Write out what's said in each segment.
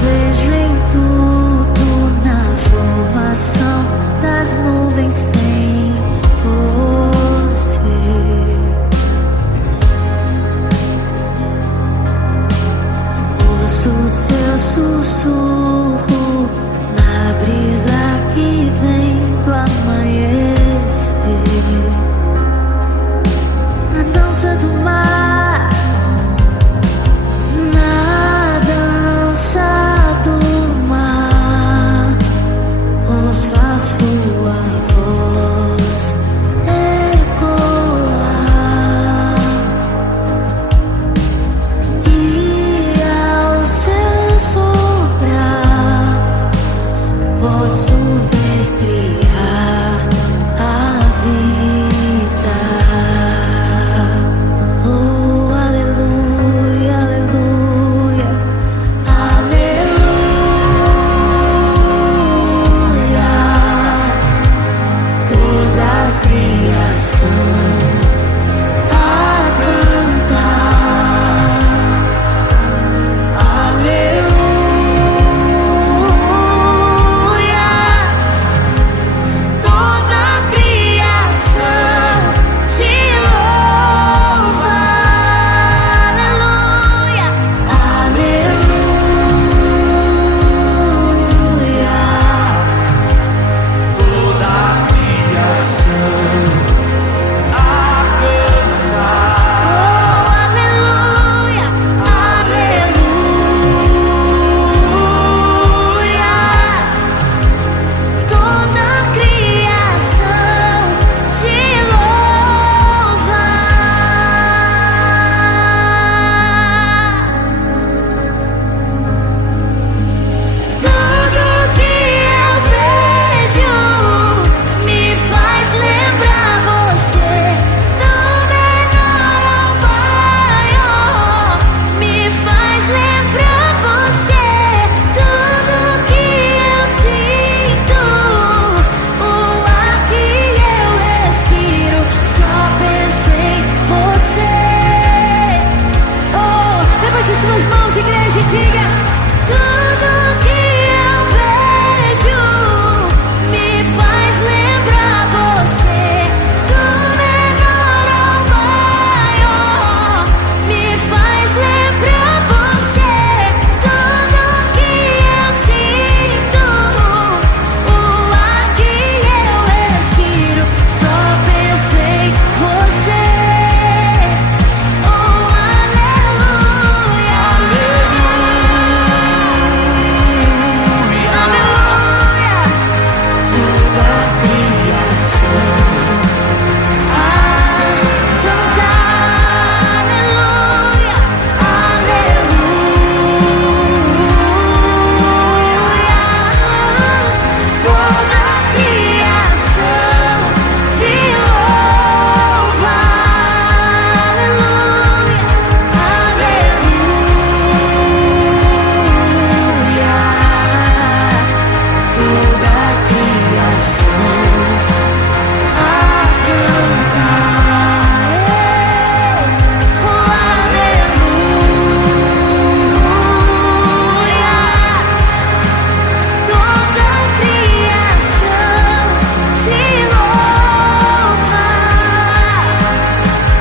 vejo em tudo, na formação das nuvens tem você. Ouço o seu sussurro na brisa que vem do amanhecer, na dança do mar, na dança do mar. Ouço a sua voz ecoar, e ao seu soprar posso ver criar a vida. Oh, aleluia, aleluia, aleluia. Toda a criação a cantar. Aleluia. Toda a criação te louva. Aleluia. Aleluia. Toda a criação a cantar. Oh, aleluia. Aleluia. Toda a criação te louva. Tudo que eu vejo me faz lembrar você, do menor ao maior, me faz lembrar você. Tudo que eu sinto, o ar que eu respiro, só penso em você. Oh, levante suas mãos, igreja, e diga: tudo que eu vejo me faz lembrar você, do menor ao maior, me faz lembrar você. Tudo que eu sinto, o ar que eu respiro, só penso em você. Oh, aleluia. Aleluia. Toda a criação a cantar. Aleluia. Aleluia. Toda a criação te louva. Aleluia. Aleluia. Toda a criação a cantar. Oh, aleluia. Toda a criação te louva.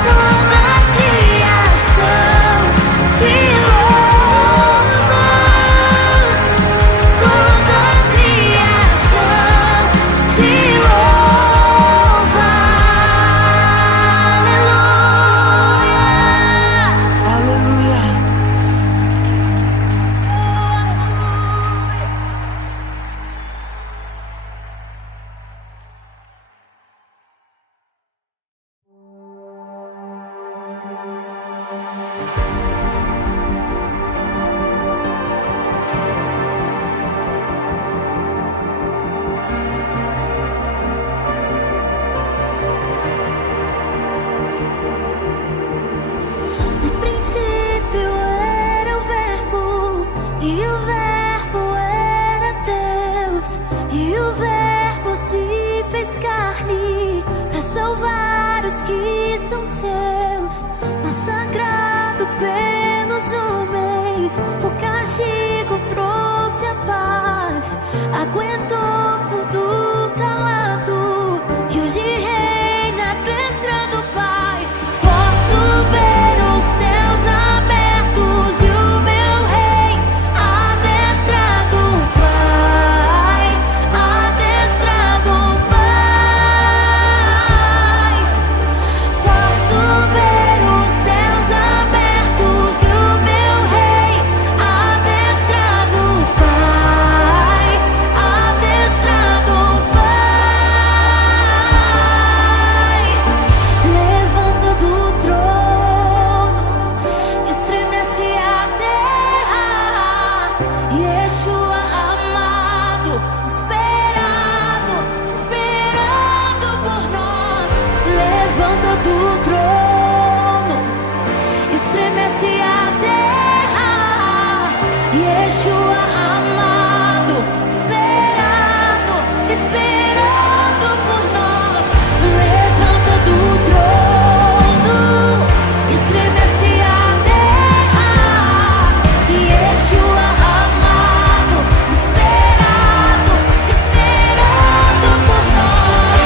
Toda a criação te louva. Toda a criação te louva. Aleluia. Aleluia. No princípio era o Verbo, e o Verbo era Deus, e o Verbo se fez carne para salvar os que são seus. Massacrado pelos homens, o castigo trouxe estremece a terra. Yeshua amado, esperado, esperando por nós. Levanta do trono, estremece a terra. Yeshua amado, esperado, esperando por nós.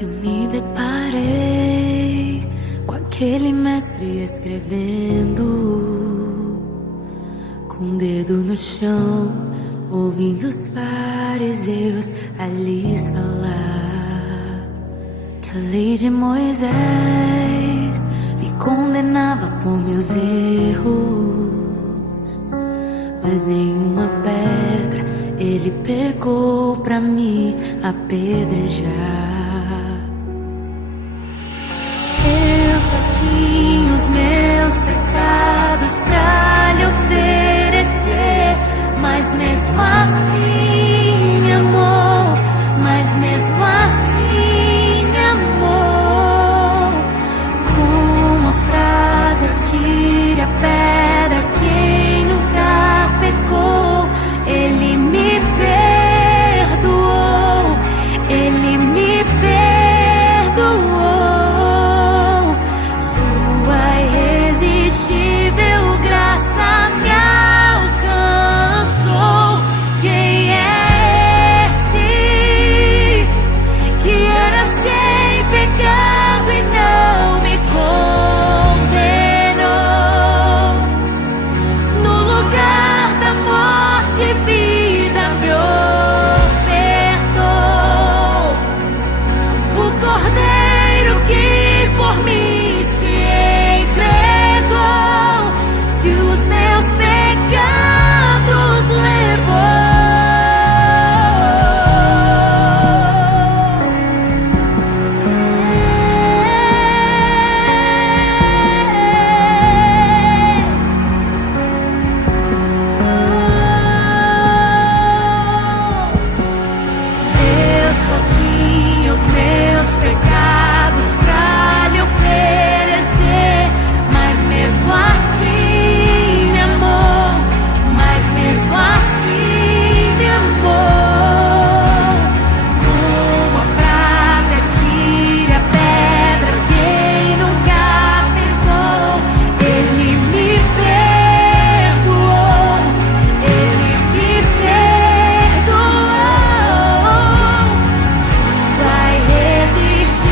Eu me deparei com aquele mestre escrevendo, com o dedo no chão, ouvindo os fariseus a lhes falar que a lei de Moisés me condenava por meus erros, mas nenhuma pedra ele pegou pra me apedrejar. Eu só tinha os meus pecados pra lhe oferecer, mas mesmo assim me amou, mas mesmo assim me amou. Com uma frase: atire a pedra quem nunca pecou. Ele me perdoou, ele me perdoou. Sua irresistível graça me alcançou. Quem é esse que era sem pecado e não me condenou? No lugar da morte, vida me ofertou. O Cordeiro que por mim se entregou, que os meus pecados levou. Eu só tinha os meus pecados pra lhe oferecer, mas mesmo assim me amou, mas mesmo assim me amou. Com uma frase: atire a pedra quem nunca pecou. Ele me perdoou, ele me perdoou. Sua irresistível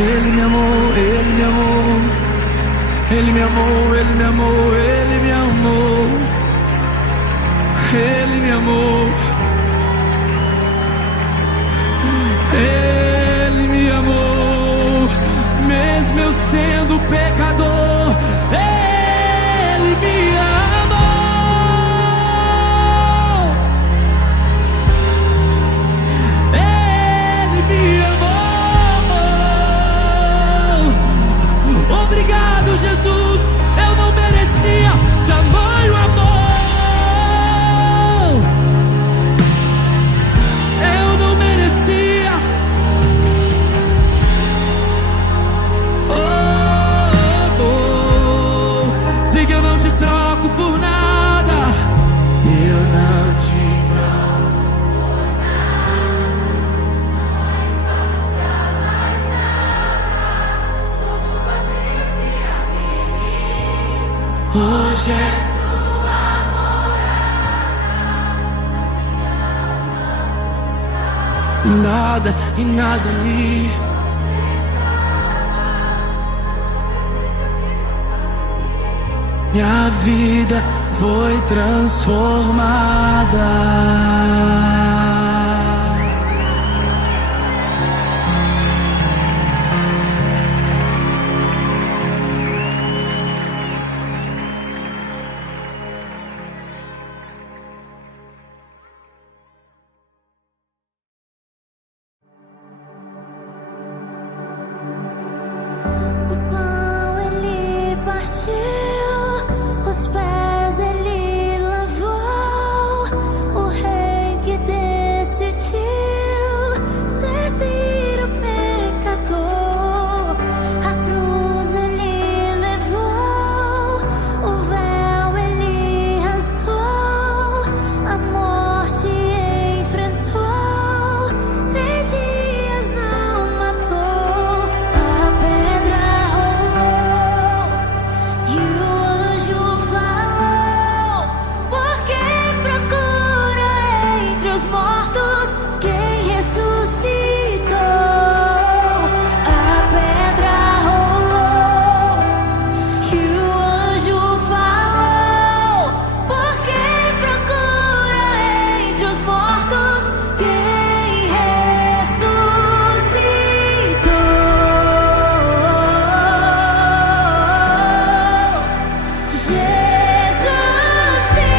Ele me amou, Ele me amou. Ele me amou, Ele me amou, Ele me amou. Ele me amou. Ele me amou. Mesmo eu sendo pecador, Ele me amou. Ele me amou. Obrigado, Jesus. Eu não merecia tamanho amor. Eu não merecia. Diga, eu não te troco por nada. Eu não te troco por nada. Não espaço pra mais nada. Tudo vazio em mim. Hoje é sua morada. Minha alma buscar. E nada me. Minha vida foi transformada. O pão ele partiu, os pés ele lavou, o rei que decidiu servir o pecador. A cruz ele levou, o véu ele rasgou, a morte enfrentou, 3 dias não matou. A pedra rolou e o anjo falou: por que procura entre os mortos quem ressuscitou? A pedra rolou e o anjo falou: por que procura entre os mortos quem ressuscitou? Jesus vive.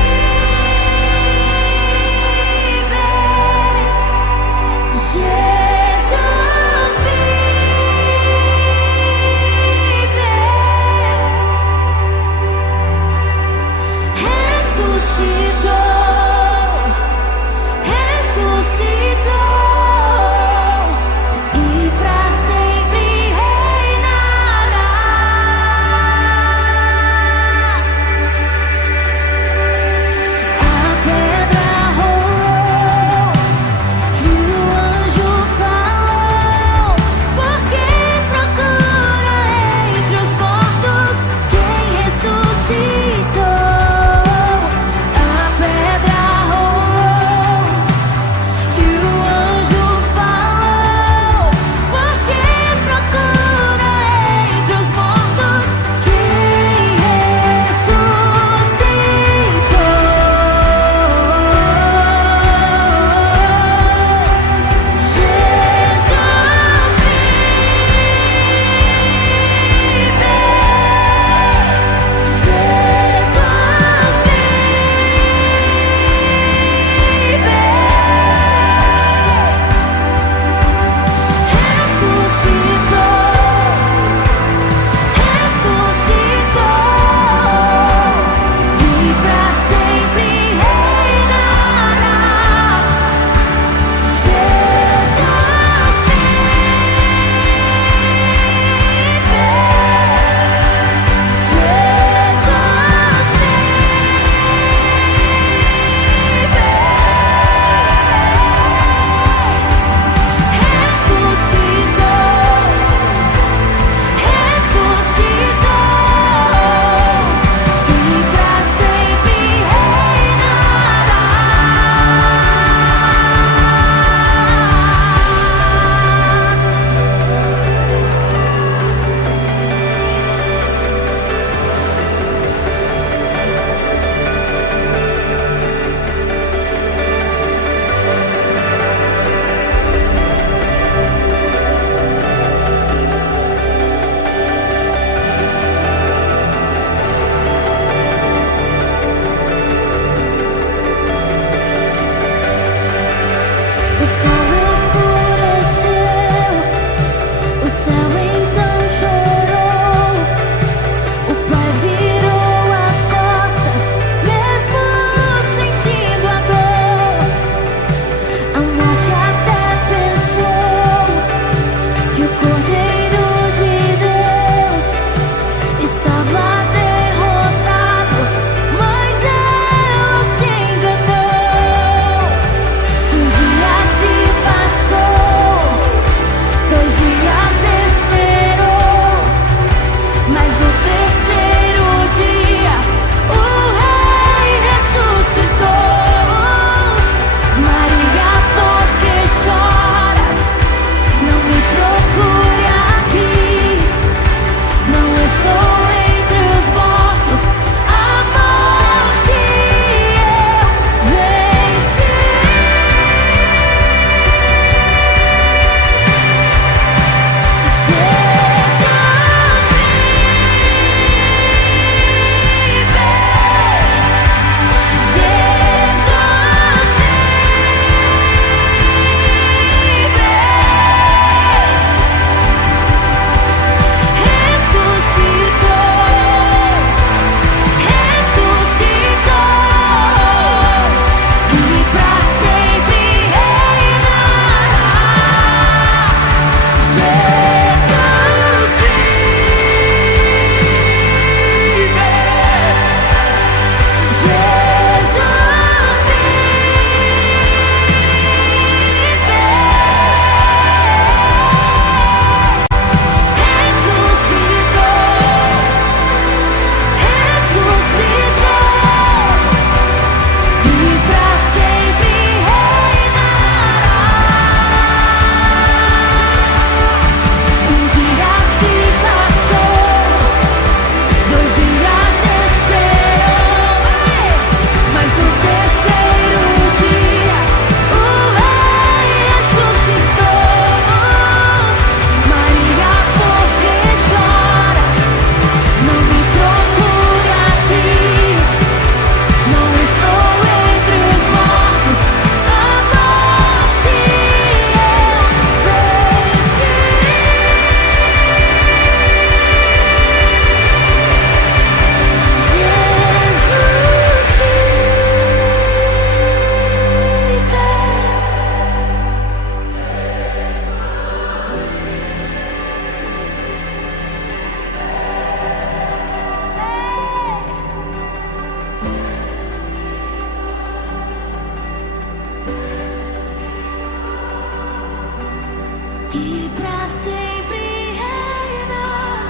e pra sempre reinar.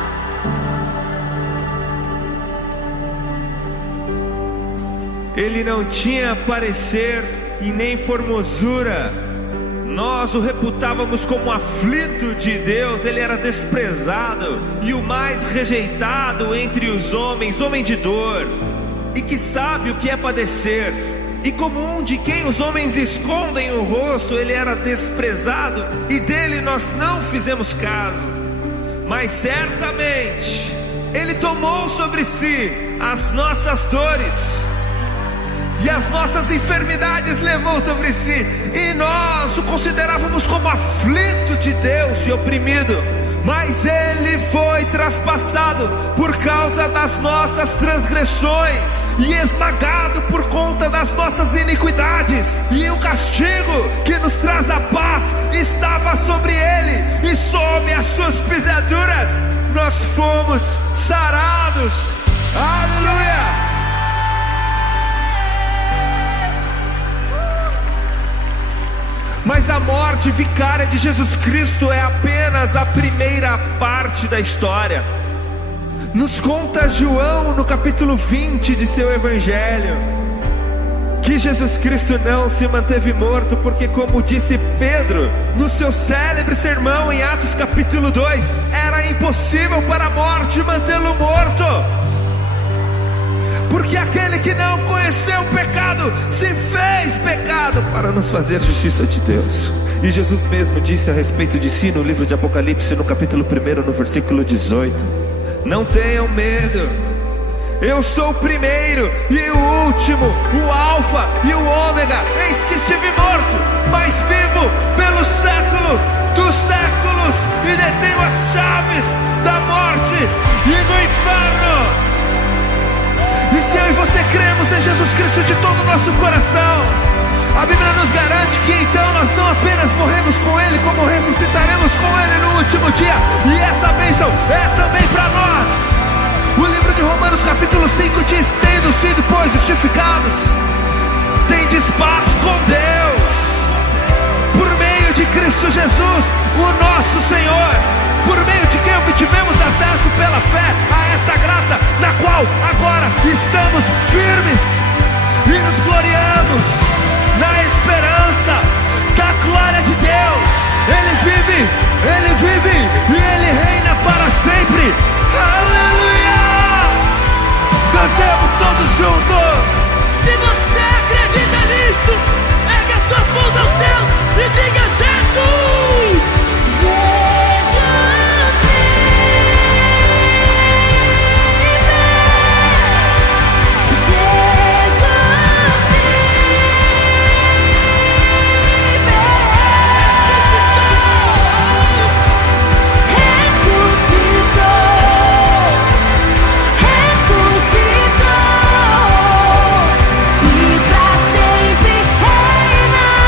Ele não tinha parecer e nem formosura. Nós o reputávamos como aflito de Deus. Ele era desprezado e o mais rejeitado entre os homens, homem de dor, e que sabe o que é padecer. E como um de quem os homens escondem o rosto, ele era desprezado, e dele nós não fizemos caso. Mas certamente ele tomou sobre si as nossas dores e as nossas enfermidades levou sobre si, e nós o considerávamos como aflito de Deus e oprimido. Mas ele foi traspassado por causa das nossas transgressões e esmagado por conta das nossas iniquidades. E o castigo que nos traz a paz estava sobre ele, e sob as suas pisaduras nós fomos sarados. Aleluia! Mas a morte vicária de Jesus Cristo é apenas a primeira parte da história. Nos conta João no capítulo 20 de seu evangelho que Jesus Cristo não se manteve morto, porque, como disse Pedro no seu célebre sermão em Atos capítulo 2, era impossível para a morte mantê-lo morto. Porque aquele que não conheceu o pecado se fez pecado para nos fazer justiça de Deus. E Jesus mesmo disse a respeito de si no livro de Apocalipse, no capítulo 1, no versículo 18: não tenham medo, eu sou o primeiro e o último, o alfa e o ômega. Eis que estive morto, mas vivo pelo século dos séculos, e detenho as chaves da morte e do inferno. E se eu e você cremos em Jesus Cristo de todo o nosso coração, a Bíblia nos garante que então nós não apenas morremos com Ele, como ressuscitaremos com Ele no último dia. E essa bênção é também para nós. O livro de Romanos capítulo 5 diz: tendo sido, pois, justificados, tendes paz com Deus, por meio de Cristo Jesus, o nosso Senhor, por meio de quem obtivemos acesso pela fé a esta graça, na qual agora estamos firmes e nos gloriamos na esperança da glória de Deus. Ele vive e Ele reina para sempre. Aleluia! Cantemos todos juntos. Se você acredita nisso, ergue as suas mãos aos céus e diga: Jesus! Jesus vive, Jesus ressuscitou, e pra sempre reinará.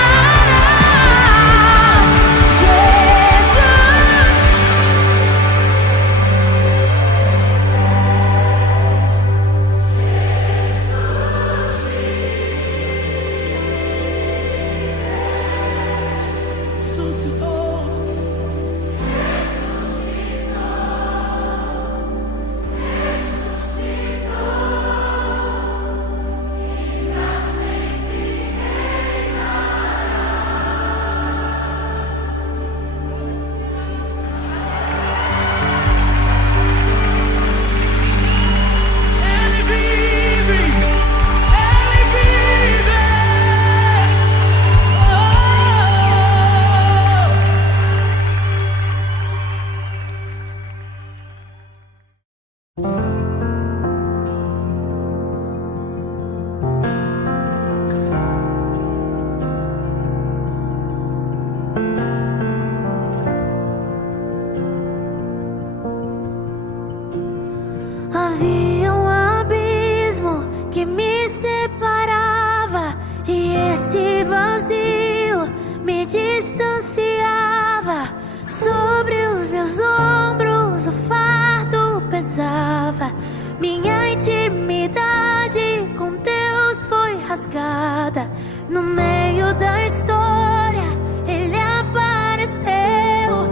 Havia um abismo que me separava, e esse vazio me distanciava. Sobre os meus ombros o fardo pesava. Minha intimidade com Deus foi rasgada. No meio da história Ele apareceu.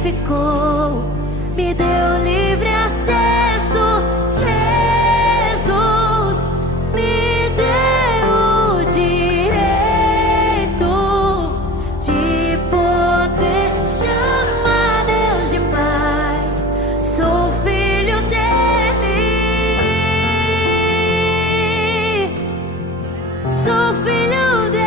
purificou, me deu livre acesso. Jesus me deu o direito de poder chamar Deus de Pai. Sou filho dele, sou filho dele.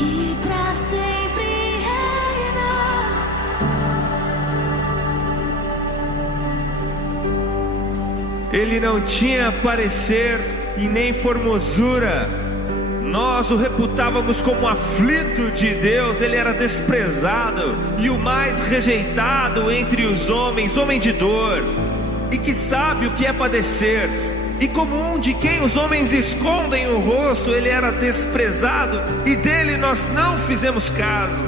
e pra sempre reinar. Ele não tinha parecer e nem formosura. Nós o reputávamos como aflito de Deus. Ele era desprezado e o mais rejeitado entre os homens, homem de dor, e que sabe o que é padecer. E como um de quem os homens escondem o rosto, ele era desprezado, e dele nós não fizemos caso.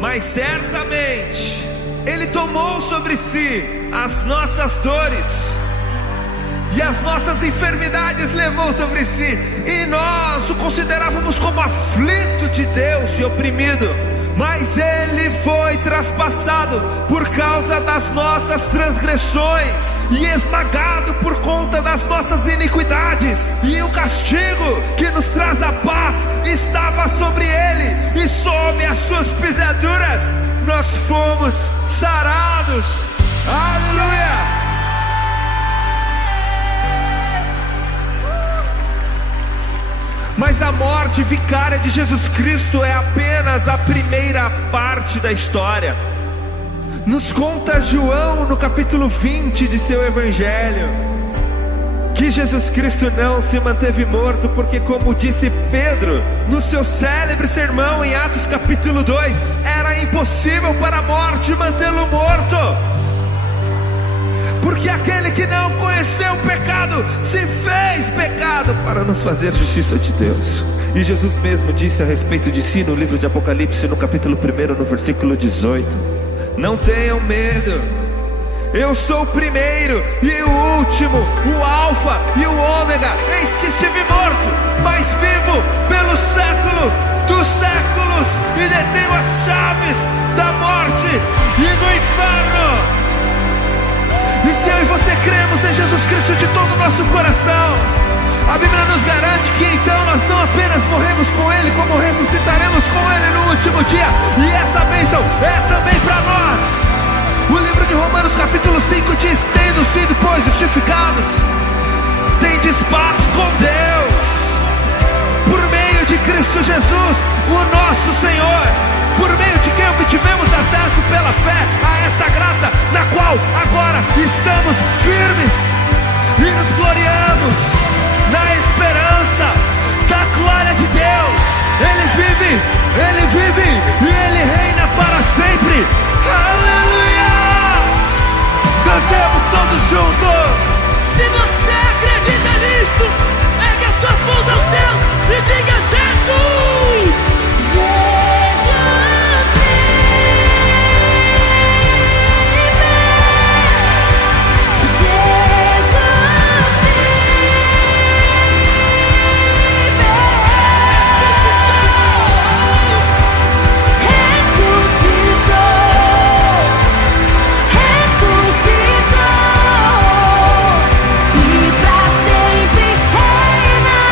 Mas certamente ele tomou sobre si as nossas dores, e as nossas enfermidades levou sobre si, e nós o considerávamos como aflito de Deus e oprimido. Mas ele foi traspassado por causa das nossas transgressões e esmagado por conta das nossas iniquidades. E o castigo que nos traz a paz estava sobre ele, e sob as suas pisaduras nós fomos sarados. Aleluia! Mas a morte vicária de Jesus Cristo é apenas a primeira parte da história. Nos conta João no capítulo 20 de seu evangelho que Jesus Cristo não se manteve morto, porque, como disse Pedro no seu célebre sermão em Atos capítulo 2, era impossível para a morte mantê-lo morto. Porque aquele que não conheceu o pecado se fez pecado para nos fazer justiça de Deus. E Jesus mesmo disse a respeito de si no livro de Apocalipse, no capítulo 1, no versículo 18: não tenham medo, eu sou o primeiro e o último, o alfa e o ômega. Eis que estive morto, mas vivo pelo século dos séculos, e detenho as chaves da morte e do inferno. E se eu e você cremos em Jesus Cristo de todo o nosso coração, a Bíblia nos garante que então nós não apenas morremos com Ele, como ressuscitaremos com Ele no último dia. E essa bênção é também para nós. O livro de Romanos capítulo 5 diz: tendo sido, pois, justificados, tendes paz com Deus, por meio de Cristo Jesus, o nosso Senhor, por meio de quem obtivemos acesso pela fé a esta graça, na qual agora estamos firmes e nos gloriamos na esperança da glória de Deus. Ele vive e Ele reina para sempre. Aleluia! Cantemos todos juntos. Se você acredita nisso, ergue as suas mãos aos céus e diga: Jesus! Jesus vive, Jesus ressuscitou, e pra sempre reinará.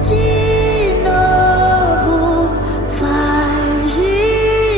De novo, faz de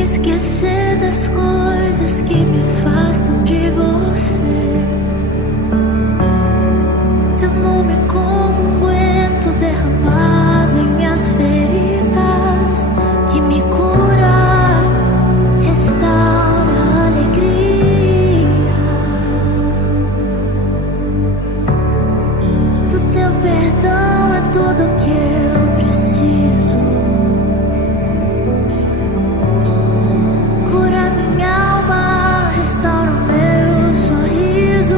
me esquecer das coisas que me afastam de você. Teu nome é como um unguento derramado em minhas feridas, que me cura, restaura a alegria. Do teu perdão é tudo o que eu preciso. Cura minha alma, restaura o meu sorriso.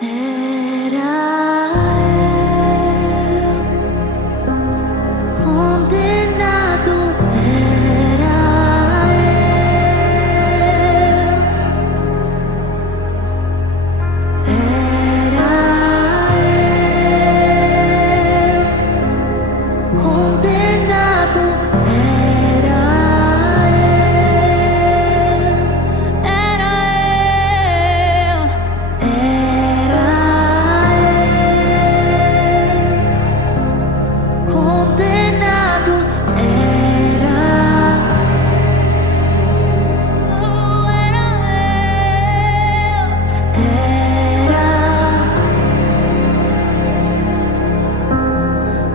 Era eu condenado, era eu condenado, era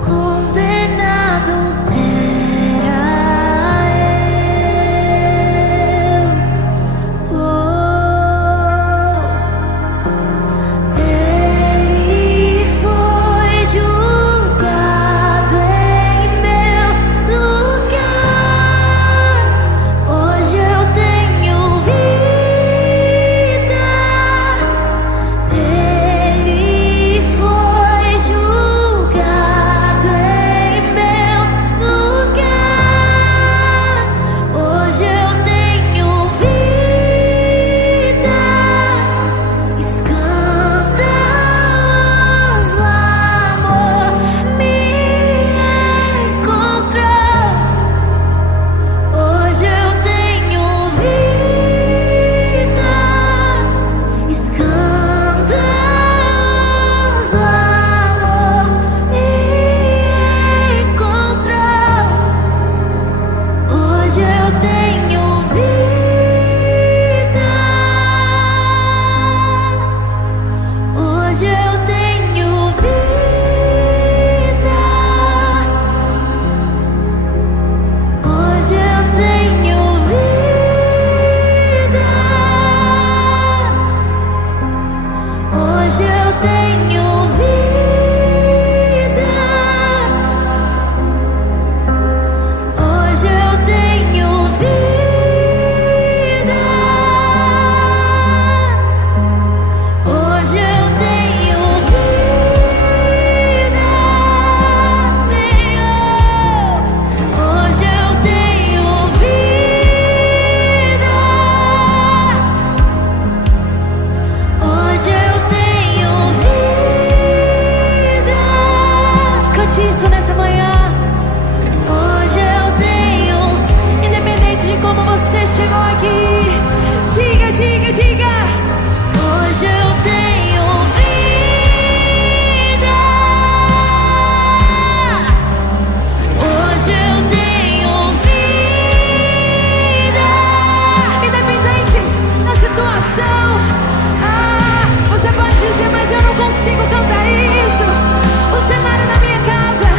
condenado, ele foi julgado em meu lugar. Hoje eu tenho vida. Ele foi julgado em meu lugar. Hoje eu tenho vida. Escandaloso amor me encontrou. Hoje eu tenho vida. Escandaloso amor me encontrou. Hoje eu tenho vida. Hoje eu tenho vida. Hoje eu tenho vida. Hoje eu tenho vida. Hoje eu tenho vida. Hoje eu tenho vida. Hoje eu tenho vida. Hoje eu tenho vida. Cante isso nessa manhã. Hoje eu tenho, independente de como você chegou aqui, diga, diga, diga. Hoje eu tenho vida. Hoje eu tenho vida. Independente da situação. Você pode dizer, mas eu não consigo cantar isso. O cenário da minha casa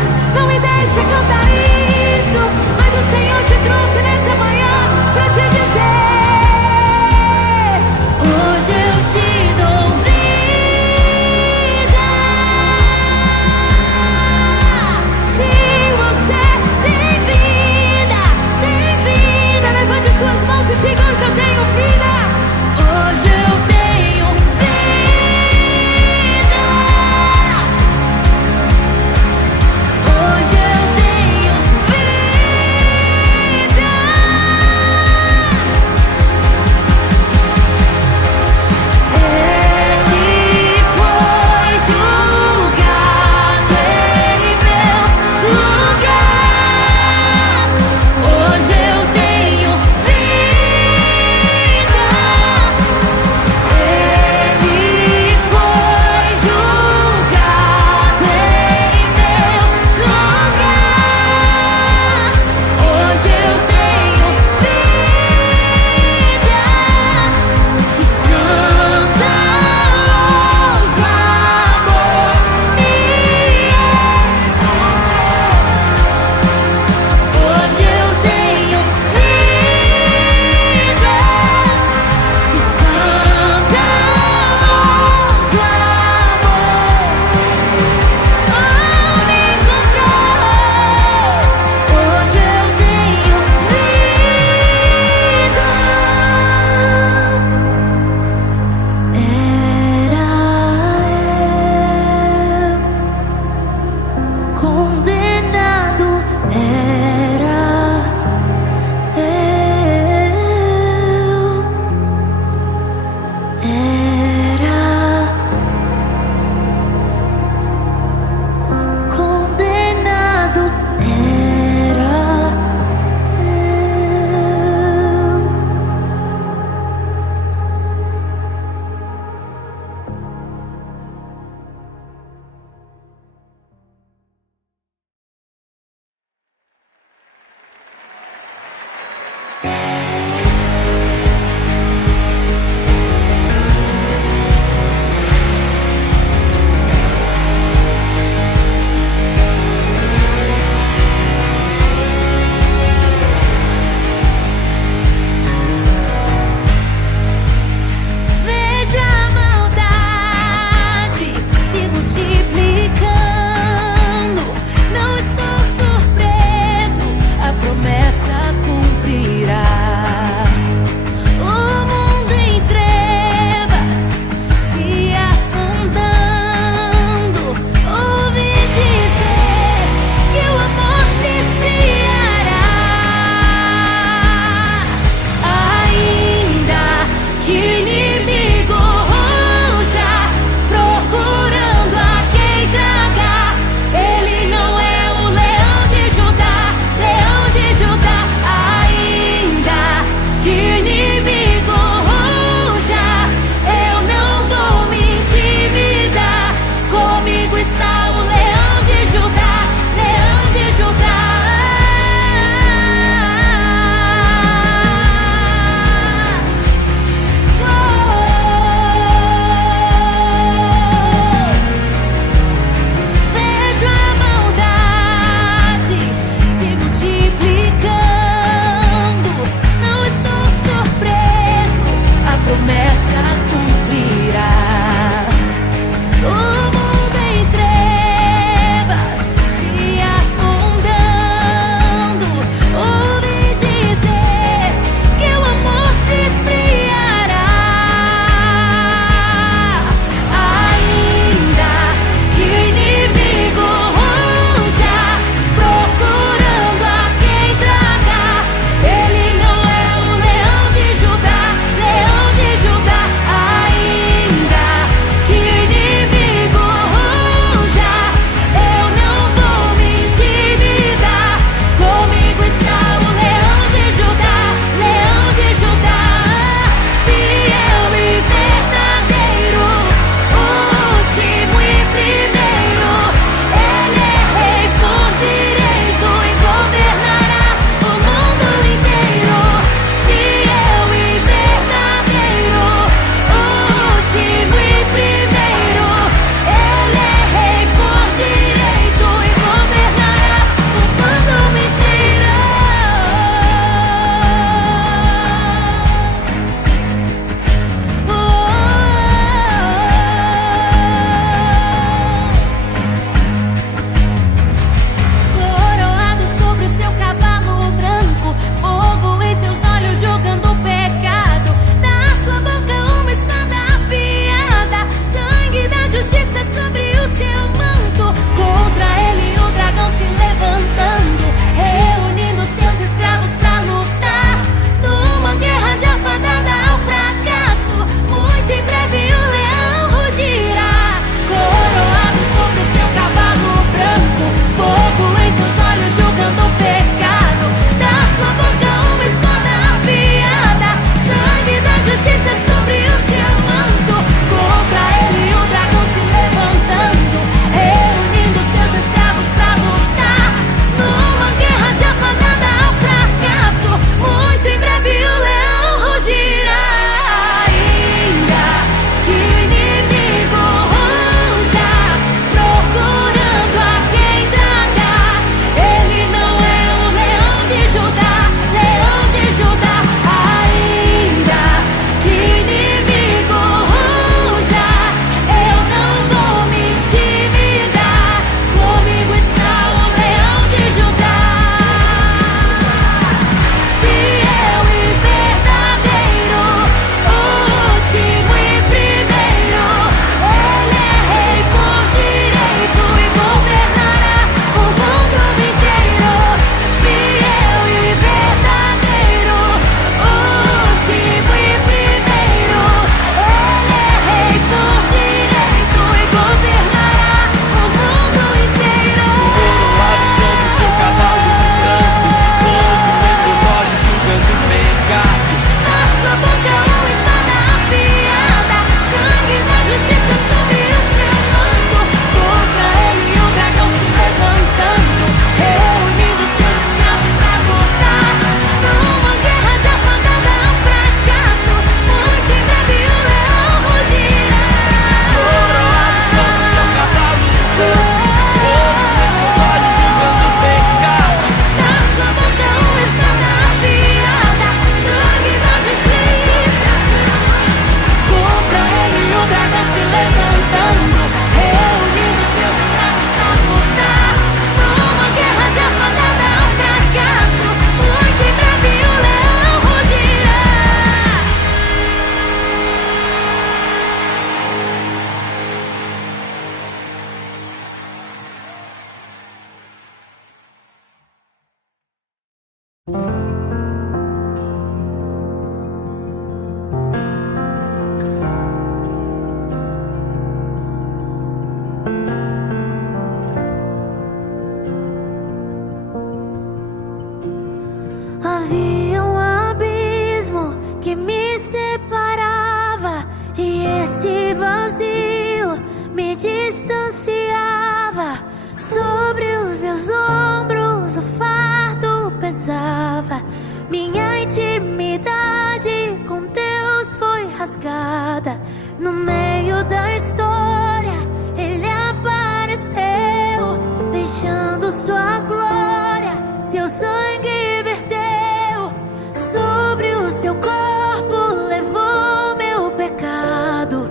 distanciava, sobre os meus ombros o fardo pesava. Minha intimidade com Deus foi rasgada. No meio da história Ele apareceu, deixando sua glória, seu sangue verteu. Sobre o seu corpo levou meu pecado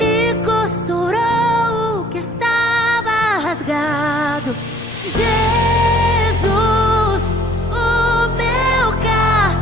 e costurou o que estava rasgado. Jesus, o meu carpinteiro,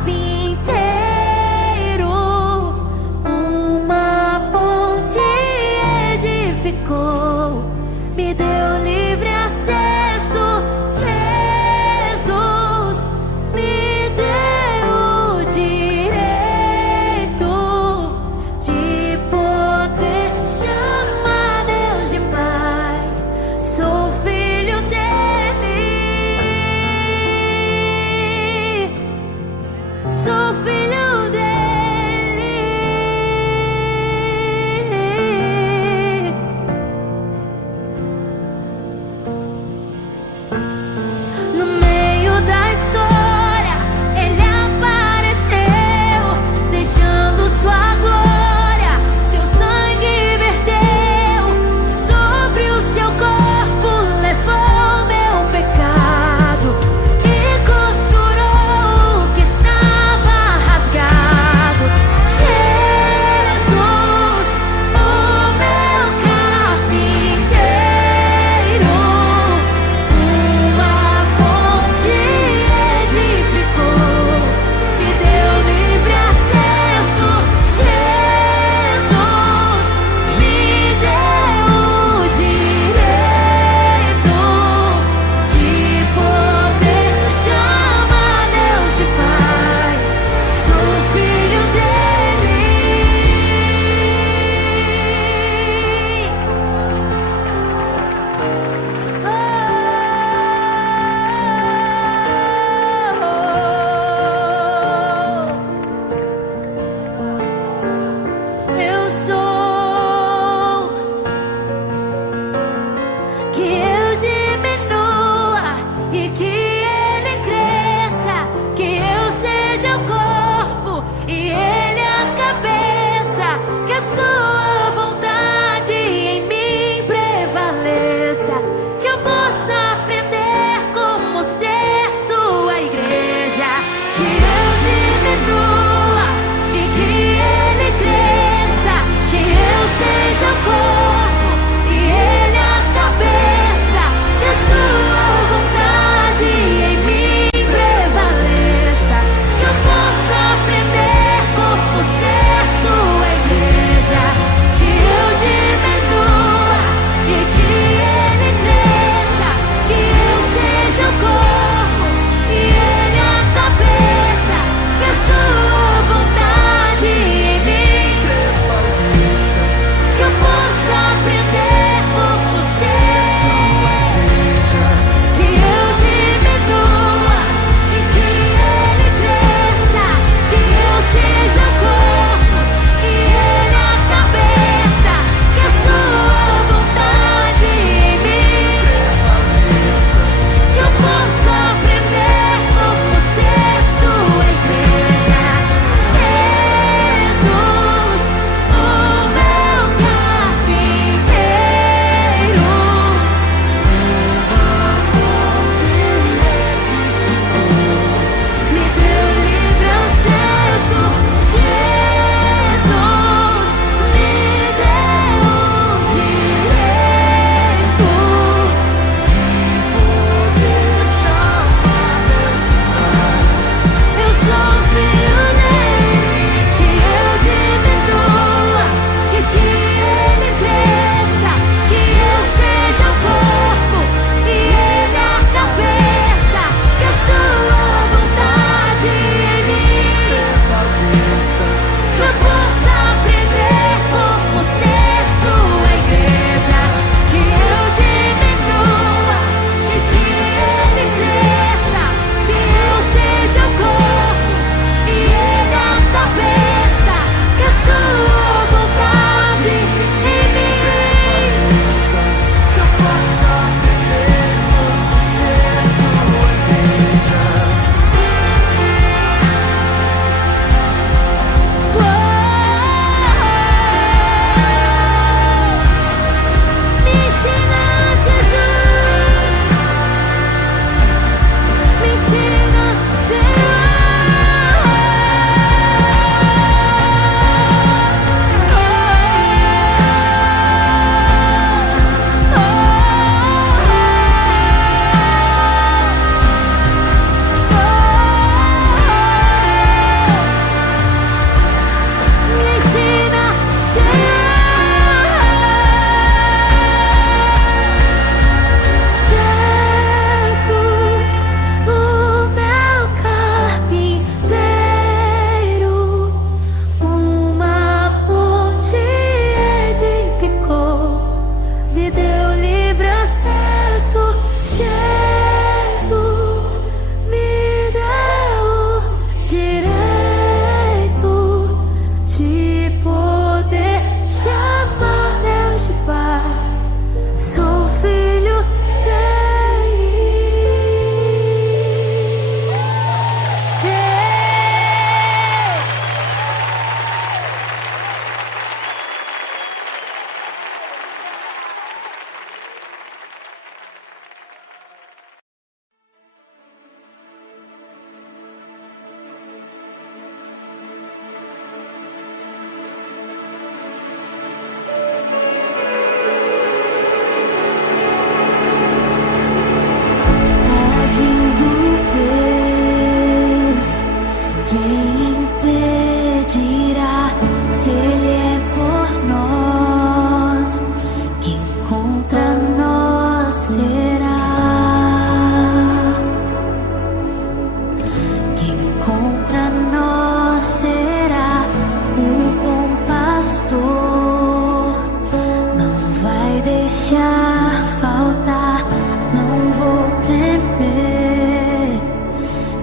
deixar faltar, não vou temer.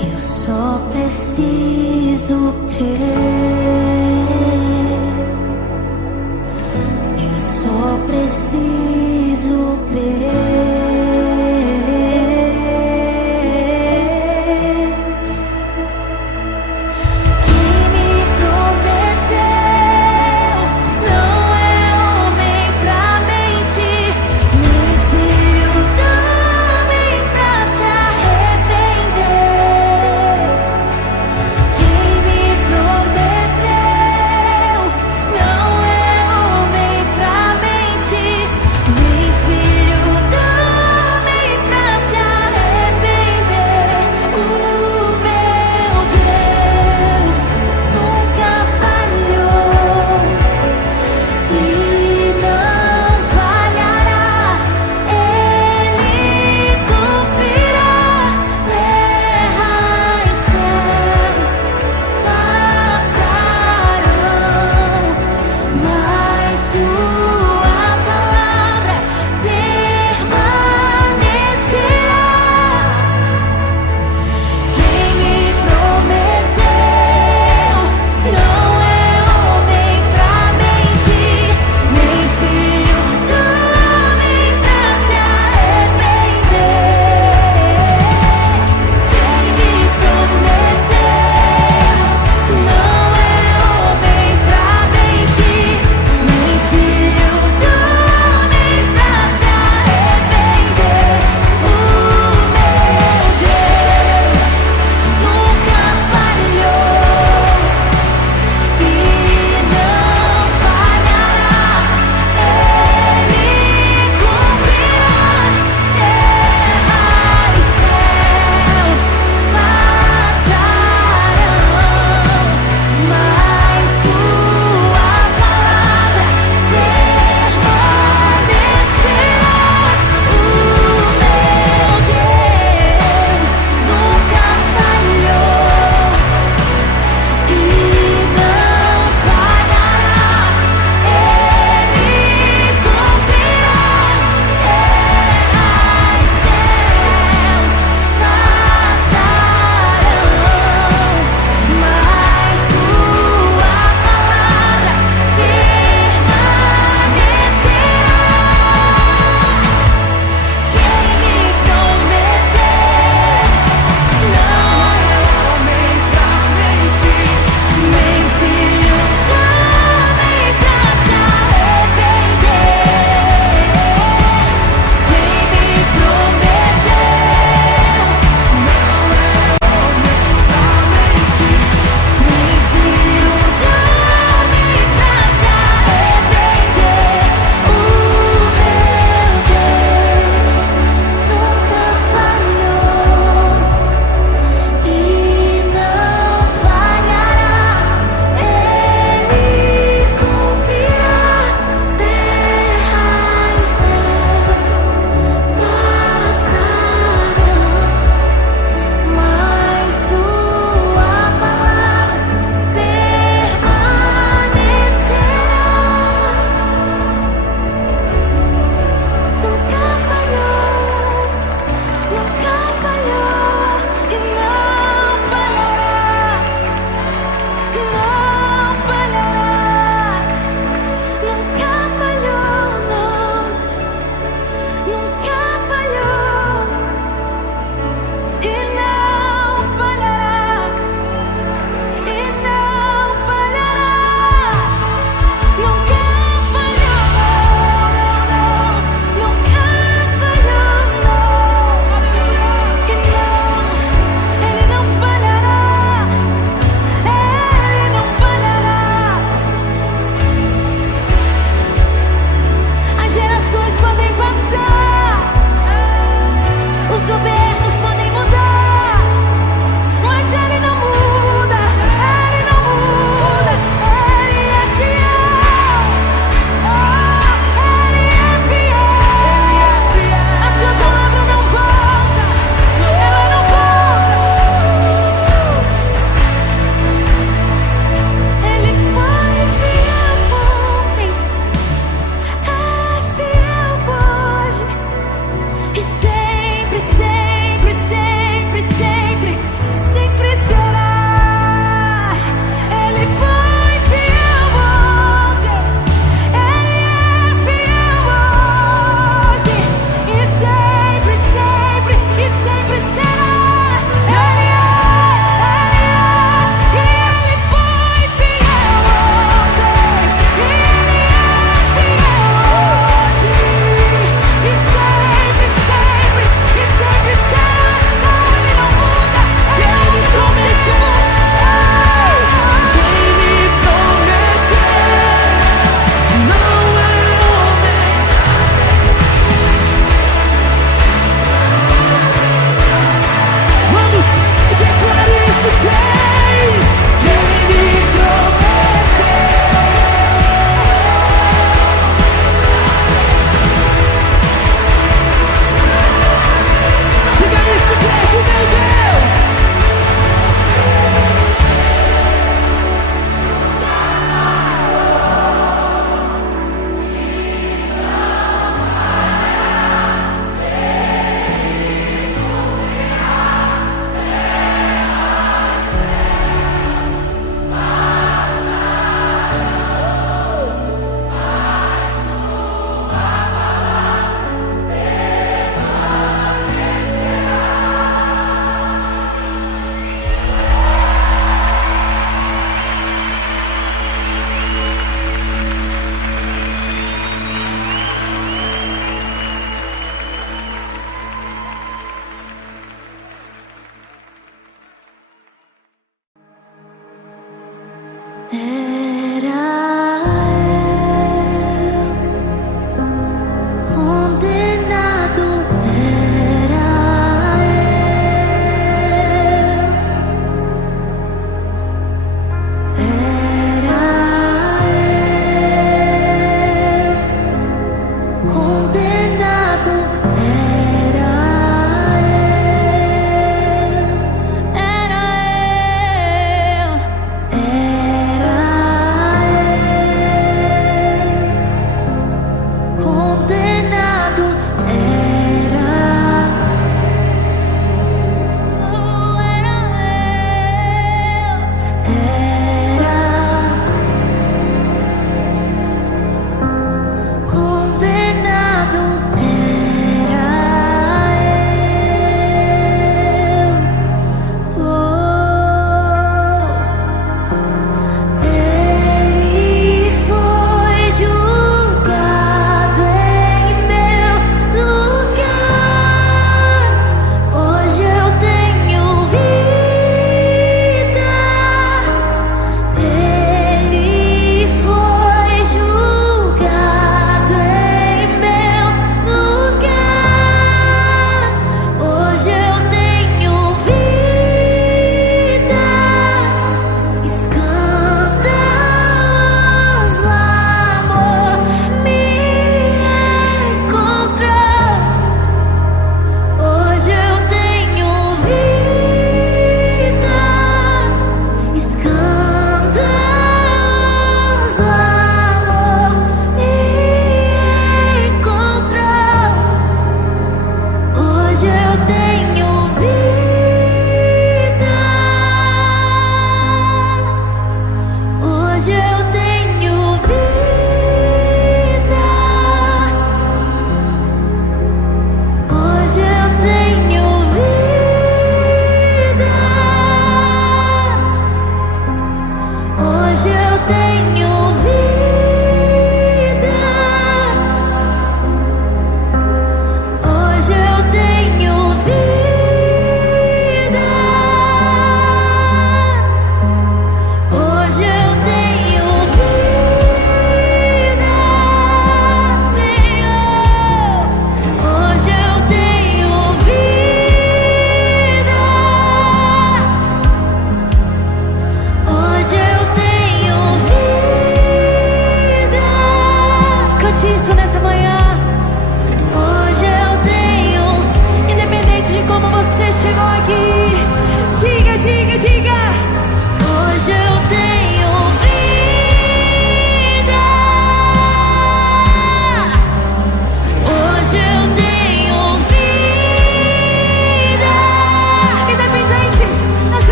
Eu só preciso crer. Eu só preciso crer. Prometeu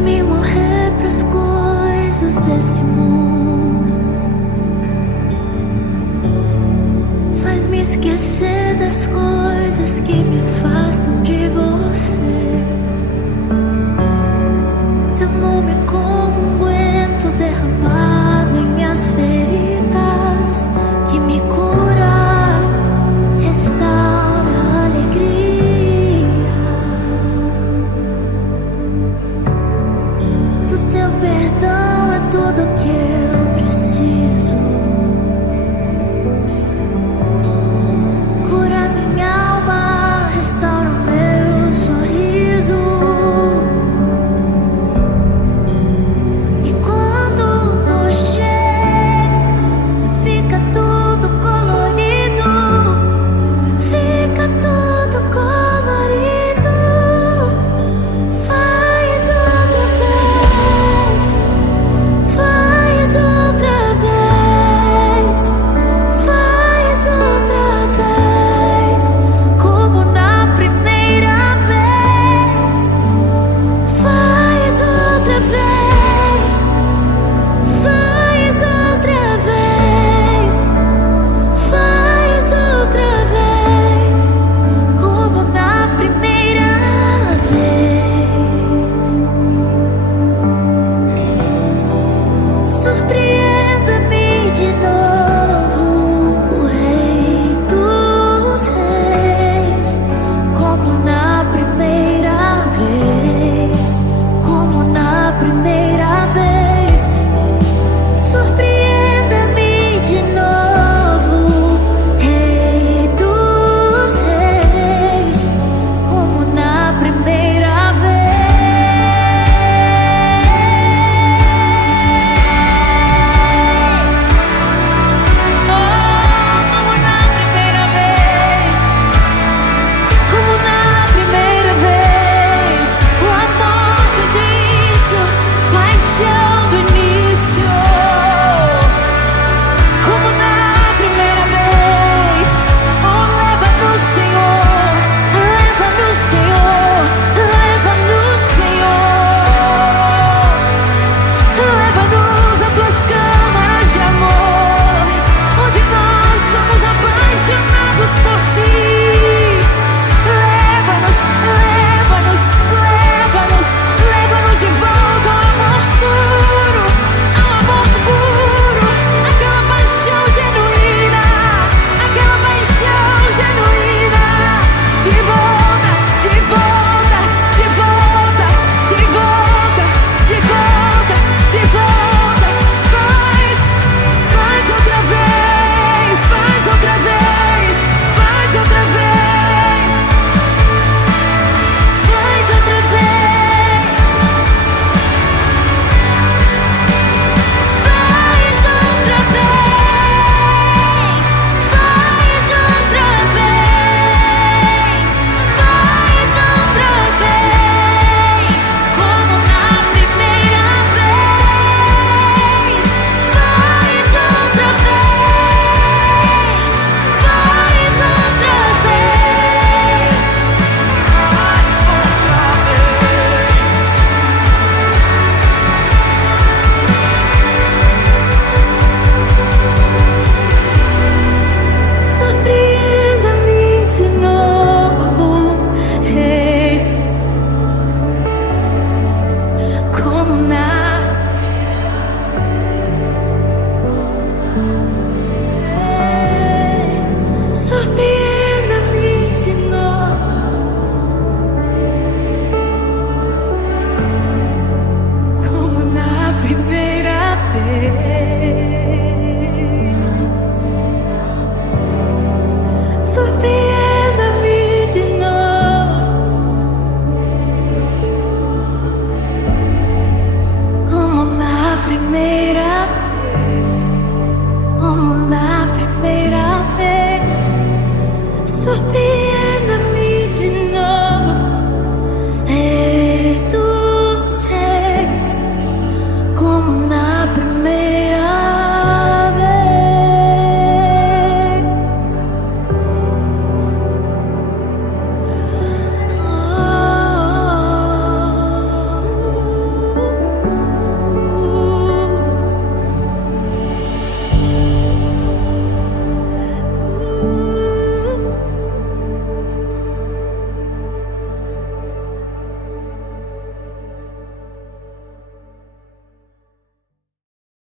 Faz-me morrer pras coisas desse mundo. Faz-me esquecer